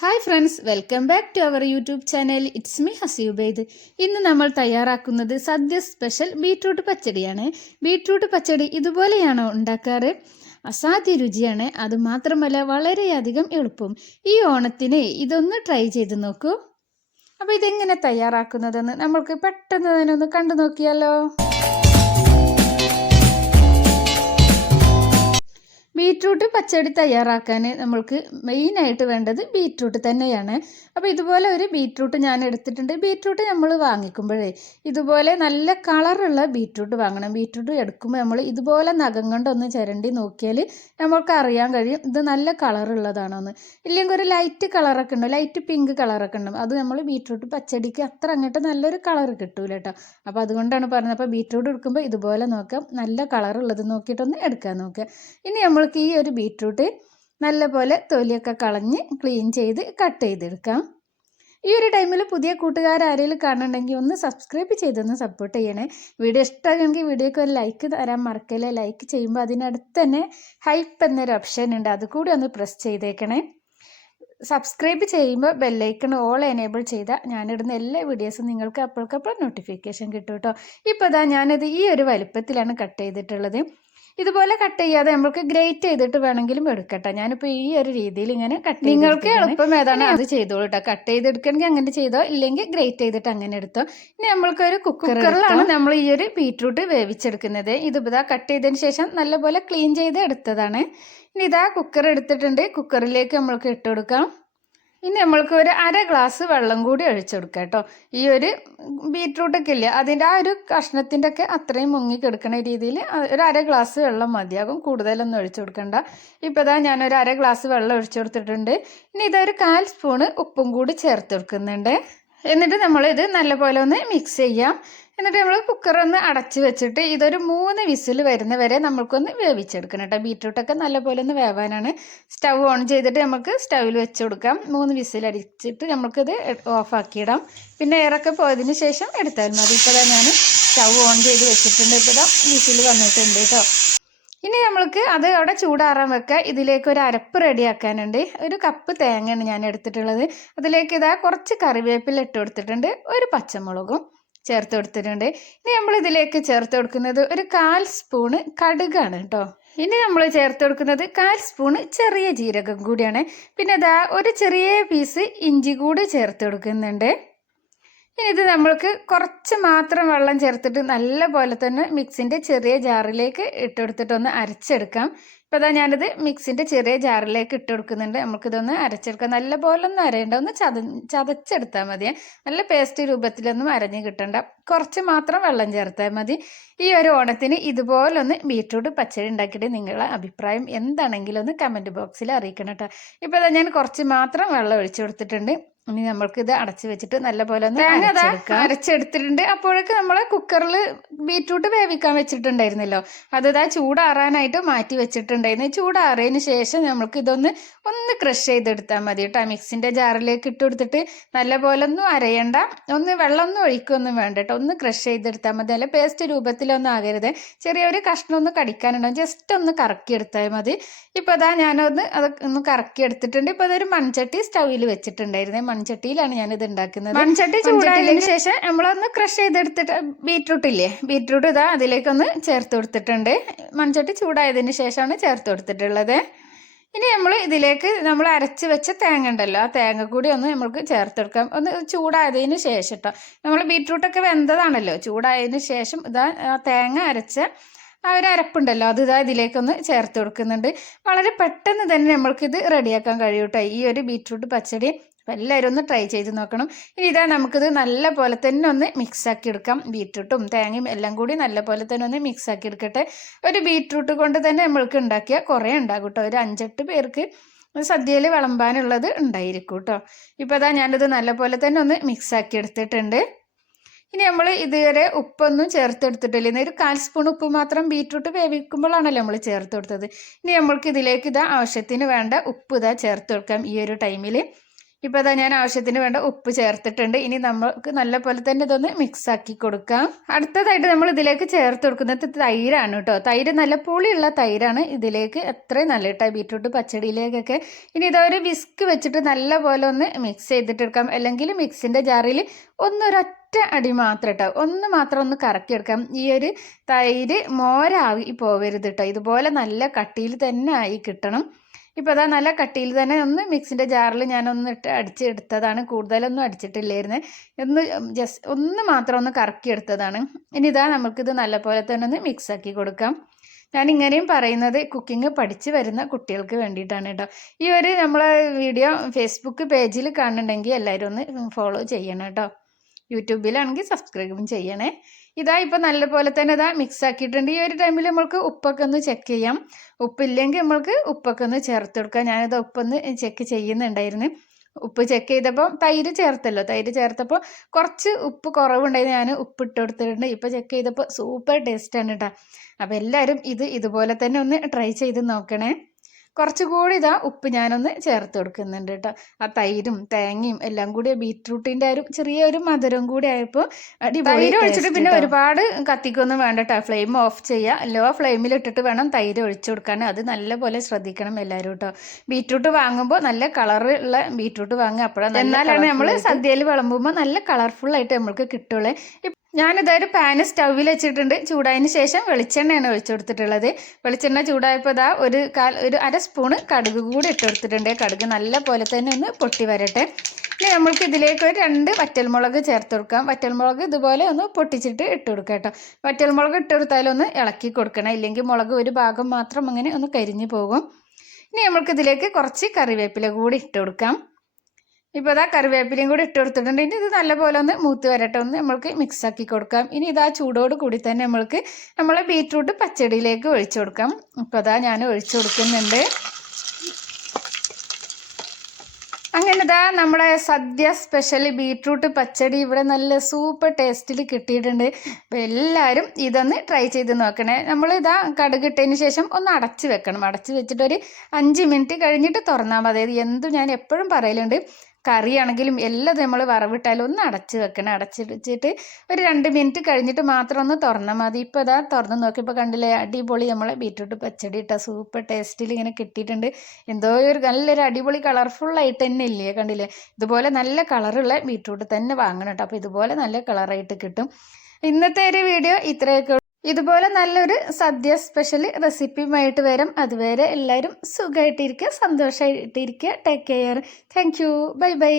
Hi friends, welcome back to our YouTube channel. It's me ഹസീബൈദ്. ഇന്ന് നമ്മൾ തയ്യാറാക്കുന്നത് സദ്യ സ്പെഷ്യൽ ബീട്രൂട്ട് പച്ചടിയാണ്. ബീട്രൂട്ട് പച്ചടി ഇതുപോലെയാണോ ഉണ്ടാക്കാറ്? അസാധ്യ രുചിയാണ്. അതുമാത്രമല്ല വളരെയധികം എളുപ്പം. ഈ ഓണത്തിന് ഇതൊന്ന് ട്രൈ ചെയ്ത് നോക്കൂ. അപ്പോൾ ഇതെങ്ങനെ തയ്യാറാക്കുന്നതെന്ന് നമ്മൾക്ക് പെട്ടെന്ന് തന്നെ ഒന്ന് കണ്ടു നോക്കിയാലോ. ബീട്രൂട്ട് പച്ചടി തയ്യാറാക്കാൻ നമ്മൾക്ക് മെയിനായിട്ട് വേണ്ടത് ബീട്രൂട്ട് തന്നെയാണ്. അപ്പോൾ ഇതുപോലെ ഒരു ബീട്രൂട്ട് ഞാൻ എടുത്തിട്ടുണ്ട്. ബീട്രൂട്ട് നമ്മൾ വാങ്ങിക്കുമ്പോഴേ ഇതുപോലെ നല്ല കളറുള്ള ബീട്രൂട്ട് വാങ്ങണം. ബീട്രൂട്ട് എടുക്കുമ്പോൾ നമ്മൾ ഇതുപോലെ നഖം കൊണ്ടൊന്ന് ചിരണ്ടി നോക്കിയാൽ നമ്മൾക്ക് അറിയാൻ കഴിയും ഇത് നല്ല കളറുള്ളതാണോന്ന്. ഇല്ലെങ്കിൽ ഒരു ലൈറ്റ് കളറൊക്കെ ഉണ്ട്, ലൈറ്റ് പിങ്ക് കളറൊക്കെ ഉണ്ടാവും. അത് നമ്മൾ ബീട്രൂട്ട് പച്ചടിക്ക് അത്ര അങ്ങോട്ട് നല്ലൊരു കളർ കിട്ടൂല കേട്ടോ. അപ്പോൾ അതുകൊണ്ടാണ് പറഞ്ഞത്. അപ്പോൾ ബീട്രൂട്ട് എടുക്കുമ്പോൾ ഇതുപോലെ നോക്കാം, നല്ല കളറുള്ളത് നോക്കിയിട്ടൊന്ന് എടുക്കാൻ നോക്കുക. ഇനി നമ്മൾക്ക് ഈ ഒരു ബീട്രൂട്ട് നല്ലപോലെ തൊലിയൊക്കെ കളഞ്ഞ് ക്ലീൻ ചെയ്ത് കട്ട് ചെയ്തെടുക്കാം. ഈ ഒരു ടൈമിൽ പുതിയ കൂട്ടുകാരെങ്കിലും കാണുന്നുണ്ടെങ്കിൽ ഒന്ന് സബ്സ്ക്രൈബ് ചെയ്തൊന്ന് സപ്പോർട്ട് ചെയ്യണേ. വീഡിയോ ഇഷ്ടമാണെങ്കിൽ വീഡിയോക്ക് ഒരു ലൈക്ക് തരാൻ മറക്കല്ലേ. ലൈക്ക് ചെയ്യുമ്പോൾ അതിനടുത്ത് തന്നെ ഹൈപ്പ് എന്നൊരു ഓപ്ഷൻ ഉണ്ട്, അതുകൂടി ഒന്ന് പ്രസ് ചെയ്തേക്കണേ. സബ്സ്ക്രൈബ് ചെയ്യുമ്പോൾ ബെല്ലൈക്കൺ ഓൾ എനേബിൾ ചെയ്താൽ ഞാനിടുന്ന എല്ലാ വീഡിയോസും നിങ്ങൾക്ക് അപ്പോഴേക്കപ്പോൾ നോട്ടിഫിക്കേഷൻ കിട്ടും കേട്ടോ. ഇപ്പോൾ ഇതാ ഞാനത് ഈ ഒരു വലുപ്പത്തിലാണ് കട്ട് ചെയ്തിട്ടുള്ളത്. ഇതുപോലെ കട്ട് ചെയ്യാതെ നമുക്ക് ഗ്രേറ്റ് ചെയ്തിട്ട് വേണമെങ്കിലും എടുക്കട്ടെ. ഞാനിപ്പോൾ ഈ ഒരു രീതിയിൽ ഇങ്ങനെ കട്ട് ചെയ്ത്, നിങ്ങൾക്ക് എളുപ്പം ഏതാണ് അത് ചെയ്തോളൂ കേട്ടോ. കട്ട് ചെയ്തെടുക്കണമെങ്കിൽ അങ്ങനെ ചെയ്തോ, ഇല്ലെങ്കിൽ ഗ്രേറ്റ് ചെയ്തിട്ട് അങ്ങനെ എടുത്തോ. ഇനി നമ്മൾക്കൊരു കുക്കറിലാണ് നമ്മൾ ഈ ഒരു ബീട്രൂട്ട് വേവിച്ചെടുക്കുന്നത്. ഇതിതാ കട്ട് ചെയ്തതിന് ശേഷം നല്ലപോലെ ക്ലീൻ ചെയ്ത് എടുത്തതാണ്. ഇനി ഇതാ കുക്കർ എടുത്തിട്ടുണ്ട്. കുക്കറിലേക്ക് നമ്മൾക്ക് ഇട്ട് കൊടുക്കാം. ഇനി നമ്മൾക്ക് ഒരു അര ഗ്ലാസ് വെള്ളം കൂടി ഒഴിച്ചു കൊടുക്കാം കേട്ടോ. ഈ ഒരു ബീട്രൂട്ടൊക്കെ ഇല്ലേ അതിൻ്റെ ആ ഒരു കഷ്ണത്തിൻ്റെ ഒക്കെ അത്രയും മുങ്ങിക്കെടുക്കണ രീതിയിൽ ഒരു അര ഗ്ലാസ് വെള്ളം മതിയാകും, കൂടുതലൊന്നും ഒഴിച്ചു കൊടുക്കണ്ട. ഇപ്പോൾ ഇതാ ഞാനൊരു അര ഗ്ലാസ് വെള്ളം ഒഴിച്ചു കൊടുത്തിട്ടുണ്ട്. ഇനി ഇതൊരു 1/4 സ്പൂണ് ഉപ്പും കൂടി ചേർത്ത് കൊടുക്കുന്നുണ്ട്. എന്നിട്ട് നമ്മളിത് നല്ലപോലെ ഒന്ന് മിക്സ് ചെയ്യാം. എന്നിട്ട് നമ്മൾ കുക്കറൊന്ന് അടച്ച് വെച്ചിട്ട് ഇതൊരു 3 വിസിൽ വരുന്ന വരെ നമ്മൾക്കൊന്ന് വേവിച്ചെടുക്കണം കേട്ടോ. ബീട്രൂട്ടൊക്കെ നല്ലപോലെ ഒന്ന് വേവാനാണ്. സ്റ്റൗ ഓൺ ചെയ്തിട്ട് നമുക്ക് സ്റ്റൗവിൽ വെച്ച് കൊടുക്കാം. 3 വിസിൽ അടിച്ചിട്ട് നമുക്കിത് ഓഫാക്കിയിടാം. പിന്നെ എയറൊക്കെ പോയതിന് ശേഷം എടുത്താൽ മതി. ഇപ്പോൾ ഞാൻ സ്റ്റൗ ഓൺ ചെയ്ത് വെച്ചിട്ടുണ്ട്. ഇപ്പോൾ വിസിൽ വന്നിട്ടുണ്ട് കേട്ടോ. ഇനി നമ്മൾക്ക് അത് അവിടെ ചൂടാറാൻ വെക്കുക. ഇതിലേക്ക് ഒരു അരപ്പ് റെഡിയാക്കാനുണ്ട്. ഒരു കപ്പ് തേങ്ങയാണ് ഞാൻ എടുത്തിട്ടുള്ളത്. അതിലേക്ക് ഇതാ കുറച്ച് കറിവേപ്പില ഇട്ട് കൊടുത്തിട്ടുണ്ട്. ഒരു പച്ചമുളകും ചേർത്ത് കൊടുത്തിട്ടുണ്ട്. ഇനി നമ്മൾ ഇതിലേക്ക് ചേർത്ത് കൊടുക്കുന്നത് ഒരു 1/4 സ്പൂണ് കടുകാണ് കേട്ടോ. ഇനി നമ്മൾ ചേർത്ത് കൊടുക്കുന്നത് 1/4 സ്പൂണ് ചെറിയ ജീരകം കൂടിയാണ്. പിന്നെ ഇതാ ഒരു ചെറിയ പീസ് ഇഞ്ചി കൂടി ചേർത്ത് കൊടുക്കുന്നുണ്ട്. ഇനി ഇത് നമ്മൾക്ക് കുറച്ച് മാത്രം വെള്ളം ചേർത്തിട്ട് നല്ല പോലെ തന്നെ മിക്സിൻ്റെ ചെറിയ ജാറിലേക്ക് ഇട്ട് കൊടുത്തിട്ടൊന്ന് അരച്ചെടുക്കാം. ഇപ്പോൾ ഇതാ ഞാനിത് മിക്സിൻ്റെ ചെറിയ ജാറിലേക്ക് ഇട്ട് കൊടുക്കുന്നുണ്ട്. നമുക്കിതൊന്ന് അരച്ചെടുക്കാം. നല്ല പോലെ ഒന്നും അരയേണ്ട, ഒന്ന് ചതച്ചെടുത്താൽ മതി. നല്ല പേസ്റ്റ് രൂപത്തിലൊന്നും അരഞ്ഞ് കിട്ടണ്ട, കുറച്ച് മാത്രം വെള്ളം ചേർത്താൽ മതി. ഈ ഒരു ഓണത്തിന് ഇതുപോലൊന്ന് ബീട്രൂട്ട് പച്ചടി ഉണ്ടാക്കിയിട്ട് നിങ്ങളുടെ അഭിപ്രായം എന്താണെങ്കിലും ഒന്ന് കമൻറ്റ് ബോക്സിൽ അറിയിക്കണം കേട്ടോ. ഇപ്പോൾ ഇതാ ഞാൻ കുറച്ച് മാത്രം വെള്ളം ഒഴിച്ചു കൊടുത്തിട്ടുണ്ട്. ഇനി നമ്മൾക്ക് ഇത് അടച്ച് വെച്ചിട്ട് നല്ലപോലെ ഒന്ന് അരച്ചെടുത്തിട്ടുണ്ട്. അപ്പോഴേക്ക് നമ്മൾ കുക്കറിൽ ബീട്രൂട്ട് വേവിക്കാൻ വെച്ചിട്ടുണ്ടായിരുന്നല്ലോ, അതിതാ ചൂടാറാനായിട്ട് മാറ്റി വെച്ചിട്ടുണ്ടായിരുന്നു. ചൂടാറിയതിന് ശേഷം നമ്മൾക്ക് ഇതൊന്ന് ക്രഷ് ചെയ്തെടുത്താൽ മതി കേട്ടോ. മിക്സിൻ്റെ ജാറിലേക്ക് ഇട്ട് കൊടുത്തിട്ട് നല്ലപോലെ ഒന്നും അരയണ്ട, വെള്ളമൊന്നും ഒഴിക്കൊന്നും വേണ്ട കേട്ടോ. ഒന്ന് ക്രഷ് ചെയ്തെടുത്താൽ മതി. അല്ല പേസ്റ്റ് രൂപത്തിലൊന്നും ആകരുത്. ചെറിയൊരു കഷ്ണം ഒന്ന് കടിക്കാനുണ്ടാവും, ജസ്റ്റ് ഒന്ന് കറക്കി എടുത്താൽ മതി. ഇപ്പോൾ അതാ ഞാനൊന്ന് ഒന്ന് കറക്കി എടുത്തിട്ടുണ്ട്. ഇപ്പോൾ അതൊരു മൺചട്ടി സ്റ്റൗവിൽ വെച്ചിട്ടുണ്ടായിരുന്നേ. മൺചട്ടിയിലാണ് ഞാനിത് ഉണ്ടാക്കുന്നത്. മൺചട്ടി ചൂടായതിനു ശേഷം നമ്മളൊന്ന് ക്രഷ് ചെയ്തെടുത്തിട്ട് ബീട്രൂട്ട് ഇതാ അതിലേക്കൊന്ന് ചേർത്ത് കൊടുത്തിട്ടുണ്ട്. മൺചട്ടി ചൂടായതിനു ശേഷമാണ് ചേർത്ത് കൊടുത്തിട്ടുള്ളത്. ഇനി നമ്മൾ ഇതിലേക്ക് നമ്മൾ അരച്ച് വെച്ച തേങ്ങ ഉണ്ടല്ലോ, ആ തേങ്ങ കൂടി ഒന്ന് നമ്മൾക്ക് ചേർത്തെടുക്കാം. ഒന്ന് ചൂടായതിന് ശേഷം കേട്ടോ. നമ്മൾ ബീട്രൂട്ടൊക്കെ വെന്തതാണല്ലോ, ചൂടായതിന് ശേഷം ഇതാ തേങ്ങ അരച്ച ആ ഒരു അരപ്പുണ്ടല്ലോ അത് ഇതാ ഇതിലേക്കൊന്ന് ചേർത്ത് കൊടുക്കുന്നുണ്ട്. വളരെ പെട്ടെന്ന് തന്നെ നമ്മൾക്കിത് റെഡിയാക്കാൻ കഴിയും കേട്ടോ, ഈ ഒരു ബീട്രൂട്ട് പച്ചടി. അപ്പോൾ എല്ലാവരും ഒന്ന് ട്രൈ ചെയ്ത് നോക്കണം. ഇനി ഇതാ നമുക്കിത് നല്ല പോലെ തന്നെ ഒന്ന് മിക്സാക്കി എടുക്കാം. ബീട്രൂട്ടും തേങ്ങയും എല്ലാം കൂടി നല്ല പോലെ തന്നെ ഒന്ന് മിക്സാക്കി എടുക്കട്ടെ. ഒരു ബീട്രൂട്ട് കൊണ്ട് തന്നെ നമ്മൾക്ക് ഉണ്ടാക്കിയാൽ കുറേ ഉണ്ടാകും കേട്ടോ. ഒരു 5-8 പേർക്ക് സദ്യയിൽ വിളമ്പാനുള്ളത് ഉണ്ടായിരിക്കും കേട്ടോ. ഇപ്പോൾ അതാ ഞാനിത് നല്ല പോലെ തന്നെ ഒന്ന് മിക്സാക്കി എടുത്തിട്ടുണ്ട്. ഇനി നമ്മൾ ഇതുവരെ ഉപ്പൊന്നും ചേർത്തെടുത്തിട്ടില്ല. ഇന്ന് ഒരു 1/4 സ്പൂൺ ഉപ്പ് മാത്രം ബീട്രൂട്ട് വേവിക്കുമ്പോഴാണല്ലോ നമ്മൾ ചേർത്ത് കൊടുത്തത്. ഇനി നമ്മൾക്ക് ഇതിലേക്ക് ഇതാ ആവശ്യത്തിന് വേണ്ട ഉപ്പ് ഇതാ ചേർത്ത് കൊടുക്കാം ഈ ഒരു ടൈമിൽ. ഇപ്പോൾ അതാ ഞാൻ ആവശ്യത്തിന് വേണ്ട ഉപ്പ് ചേർത്തിട്ടുണ്ട്. ഇനി നമുക്ക് നല്ലപോലെ തന്നെ ഇതൊന്ന് മിക്സ് ആക്കി കൊടുക്കാം. അടുത്തതായിട്ട് നമ്മൾ ഇതിലേക്ക് ചേർത്ത് കൊടുക്കുന്നത് തൈരാണ് കേട്ടോ. തൈര് നല്ല പുളിയുള്ള തൈരാണ് ഇതിലേക്ക് എത്രയും നല്ല കേട്ടോ ബീറ്റ്റൂട്ട് പച്ചടിയിലേക്കൊക്കെ. ഇനി ഇതൊരു വിസ്ക് വെച്ചിട്ട് നല്ലപോലെ ഒന്ന് മിക്സ് ചെയ്തിട്ടെടുക്കാം. അല്ലെങ്കിൽ മിക്സിൻ്റെ ജാറിൽ ഒന്നൊരൊറ്റ അടി മാത്രം കേട്ടോ, ഒന്ന് മാത്രം ഒന്ന് കറക്കിയെടുക്കാം. ഈ ഒരു തൈര് മോരാവി പോവരുത് കേട്ടോ, ഇതുപോലെ നല്ല കട്ടിയിൽ തന്നെ ആയി കിട്ടണം. ഇപ്പോൾ അതാ നല്ല കട്ടിയിൽ തന്നെ ഒന്ന് മിക്സിൻ്റെ ജാറിൽ ഞാനൊന്ന് അടിച്ചെടുത്തതാണ്, കൂടുതലൊന്നും അടിച്ചിട്ടില്ലായിരുന്നു. ഒന്ന് മാത്രം ഒന്ന് കറക്കിയെടുത്തതാണ്. ഇനി ഇതാ നമുക്കിത് നല്ലപോലെ തന്നെ ഒന്ന് മിക്സാക്കി കൊടുക്കാം. ഞാനിങ്ങനെയും പറയുന്നത് കുക്കിംഗ് പഠിച്ച് വരുന്ന കുട്ടികൾക്ക് വേണ്ടിയിട്ടാണ് കേട്ടോ. ഈ ഒരു നമ്മളെ വീഡിയോ ഫേസ്ബുക്ക് പേജിൽ കാണുന്നുണ്ടെങ്കിൽ എല്ലാവരും ഒന്ന് ഫോളോ ചെയ്യണം കേട്ടോ. യൂട്യൂബിലാണെങ്കിൽ സബ്സ്ക്രൈബും ചെയ്യണേ. ഇതാ ഇപ്പോൾ നല്ലപോലെ തന്നെ ഇതാ മിക്സ് ആക്കിയിട്ടുണ്ട്. ഈ ഒരു ടൈമിൽ നമ്മൾക്ക് ഉപ്പൊക്കെ ഒന്ന് ചെക്ക് ചെയ്യാം. ഉപ്പില്ലെങ്കിൽ നമ്മൾക്ക് ഉപ്പൊക്കെ ഒന്ന് ചേർത്ത് കൊടുക്കാം. ഞാനിത് ഉപ്പൊന്ന് ചെക്ക് ചെയ്യുന്നുണ്ടായിരുന്നു. ഉപ്പ് ചെക്ക് ചെയ്തപ്പോൾ തൈര് ചേർത്തല്ലോ, തൈര് ചേർത്തപ്പോൾ കുറച്ച് ഉപ്പ് കുറവുണ്ടായിരുന്നു, ഞാൻ ഉപ്പ് ഇട്ട് കൊടുത്തിട്ടുണ്ട്. ഇപ്പോൾ ചെക്ക് ചെയ്തപ്പോൾ സൂപ്പർ ടേസ്റ്റാണ് കേട്ടോ. അപ്പോൾ എല്ലാവരും ഇതുപോലെ തന്നെ ഒന്ന് ട്രൈ ചെയ്ത് നോക്കണേ. കുറച്ചുകൂടി ഇതാ ഉപ്പ് ഞാനൊന്ന് ചേർത്ത് കൊടുക്കുന്നുണ്ട് കേട്ടോ. ആ തൈരും തേങ്ങയും എല്ലാം കൂടി ബീറ്റ്റൂട്ടിൻ്റെ ഒരു ചെറിയൊരു മധുരം കൂടി ആയപ്പോൾ തൈര് ഒഴിച്ചിട്ട് പിന്നെ ഒരുപാട് കത്തിക്കൊന്നും വേണ്ട കേട്ടോ. ഫ്ലെയിം ഓഫ് ചെയ്യുക, ലോ ഫ്ലെയിമിൽ ഇട്ടിട്ട് വേണം തൈര് ഒഴിച്ചു കൊടുക്കാൻ. അത് നല്ലപോലെ ശ്രദ്ധിക്കണം എല്ലാവരും കേട്ടോ. ബീറ്റ്റൂട്ട് വാങ്ങുമ്പോൾ നല്ല കളറുള്ള ബീറ്റ്റൂട്ട് വാങ്ങുക, അപ്പോഴാണ് എന്നാലാണ് നമ്മൾ സദ്യയിൽ വിളമ്പുമ്പോൾ നല്ല കളർഫുള്ളായിട്ട് നമ്മൾക്ക് കിട്ടുള്ളൂ. ഞാനിതൊരു പാന് സ്റ്റൗവിൽ വെച്ചിട്ടുണ്ട്. ചൂടായതിന് ശേഷം വെളിച്ചെണ്ണയാണ് ഒഴിച്ചു കൊടുത്തിട്ടുള്ളത്. വെളിച്ചെണ്ണ ചൂടായപ്പോൾ ഇതാ ഒരു അര സ്പൂണ് കടുക് കൂടി ഇട്ട് കൊടുത്തിട്ടുണ്ട്. കടുക് നല്ല പോലെ തന്നെ ഒന്ന് പൊട്ടി വരട്ടെ. ഇനി നമ്മൾക്ക് ഇതിലേക്ക് ഒരു 2 വറ്റൽമുളക് ചേർത്ത് കൊടുക്കാം. വറ്റൽമുളക് ഇതുപോലെ ഒന്ന് പൊട്ടിച്ചിട്ട് ഇട്ട് കൊടുക്കാം കേട്ടോ. വറ്റൽമുളക് ഇട്ട് കൊടുത്താലൊന്ന് ഇളക്കി കൊടുക്കണം, ഇല്ലെങ്കിൽ മുളക് ഒരു ഭാഗം മാത്രം അങ്ങനെ ഒന്ന് കരിഞ്ഞു പോകും. ഇനി നമ്മൾക്ക് ഇതിലേക്ക് കുറച്ച് കറിവേപ്പില കൂടി ഇട്ട് കൊടുക്കാം. ഇപ്പോൾ ഇതാ കറിവേപ്പിലയും കൂടി ഇട്ട് കൊടുത്തിട്ടുണ്ട്. ഇനി ഇത് നല്ലപോലെ ഒന്ന് മൂത്ത് വരട്ടെ, ഒന്ന് നമ്മൾക്ക് മിക്സാക്കി കൊടുക്കാം. ഇനി ഇതാ ചൂടോട് കൂടി തന്നെ നമ്മൾക്ക് നമ്മളെ ബീറ്റ്റൂട്ട് പച്ചടിയിലേക്ക് ഒഴിച്ചു കൊടുക്കാം. ഇപ്പോൾ അതാ ഞാൻ ഒഴിച്ചു കൊടുക്കുന്നുണ്ട്. അങ്ങനെ ഇതാ നമ്മുടെ സദ്യ സ്പെഷ്യൽ ബീറ്റ്റൂട്ട് പച്ചടി ഇവിടെ നല്ല സൂപ്പർ ടേസ്റ്റിൽ കിട്ടിയിട്ടുണ്ട്. അപ്പോൾ എല്ലാവരും ഇതൊന്ന് ട്രൈ ചെയ്ത് നോക്കണേ. നമ്മളിതാ കടുകിട്ടതിന് ശേഷം ഒന്ന് അടച്ച് വെക്കണം. അടച്ച് വെച്ചിട്ടൊരു 5 മിനിറ്റ് കഴിഞ്ഞിട്ട് തുറന്നാൽ മതി. എന്തും ഞാൻ എപ്പോഴും പറയലുണ്ട്, കറിയാണെങ്കിലും എല്ലാം നമ്മൾ വറവിട്ടാലും ഒന്ന് അടച്ച് വെക്കണം. അടച്ച് വെച്ചിട്ട് ഒരു 2 മിനിറ്റ് കഴിഞ്ഞിട്ട് മാത്രം ഒന്ന് തുറന്നാൽ മതി. ഇപ്പോൾ ഇതാ തുറന്ന് നോക്കിയപ്പോൾ കണ്ടില്ലേ, അടിപൊളി നമ്മളെ ബീറ്റ്റൂട്ട് പച്ചടി ഇട്ട സൂപ്പർ ടേസ്റ്റിൽ ഇങ്ങനെ കിട്ടിയിട്ടുണ്ട്. എന്തോ ഒരു നല്ലൊരു അടിപൊളി കളർഫുള്ളായിട്ട് തന്നെ ഇല്ലേ, കണ്ടില്ലേ. ഇതുപോലെ നല്ല കളറുള്ള ബീറ്റ്റൂട്ട് തന്നെ വാങ്ങണം കേട്ടോ. അപ്പോൾ ഇതുപോലെ നല്ല കളറായിട്ട് കിട്ടും. ഇന്നത്തെ ഒരു വീഡിയോ ഇത്രയൊക്കെ. ഇതുപോലെ നല്ലൊരു സദ്യ സ്പെഷ്യൽ റെസിപ്പിയുമായിട്ട് വരാം. അതുവരെ എല്ലാവരും സുഖമായിട്ടിരിക്കുക, സന്തോഷമായിട്ടിരിക്കുക. Take care. Thank you. Bye by.